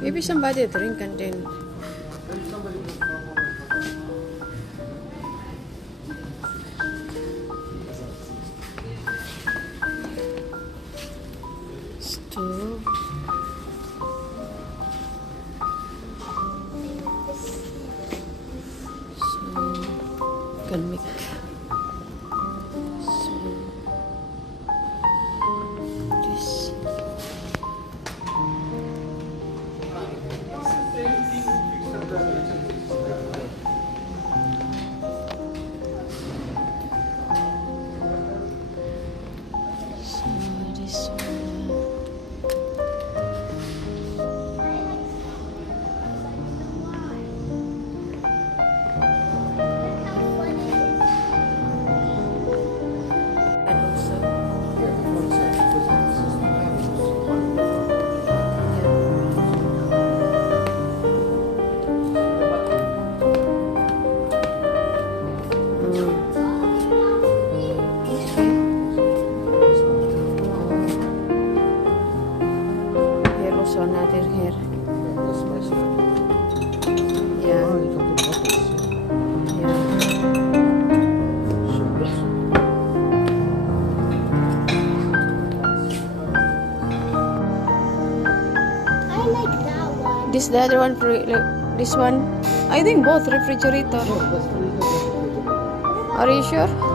Maybe somebody drink and then. Stove. So, can make. So, this. So, this one. And also, here also another here. Yeah. Yeah. I like that one. This the other one. This one. I think both refrigerator. Are you sure?